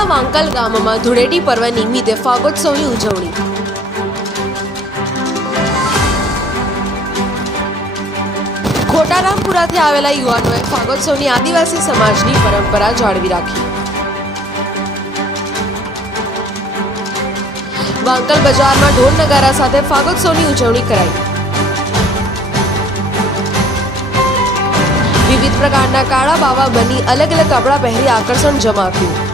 પાટણના વાંકલ ગામમાં ધૂળેટી પર્વ નિમિત્તે ફાગોત્સવની ઉજવણી। ખોટારામપુરાથી આવેલા યુવાનોએ ફાગોત્સવની આદિવાસી સમાજની પરંપરા જાળવી રાખી। વાંકલ બજારમાં ઢોલ નગારા સાથે ફાગોત્સવની ઉજવણી કરાઈ। વિવિધ પ્રકારના કાળા બાવા બની અલગ અલગ કપડાં પહેરી આકર્ષણ જમાવ્યું।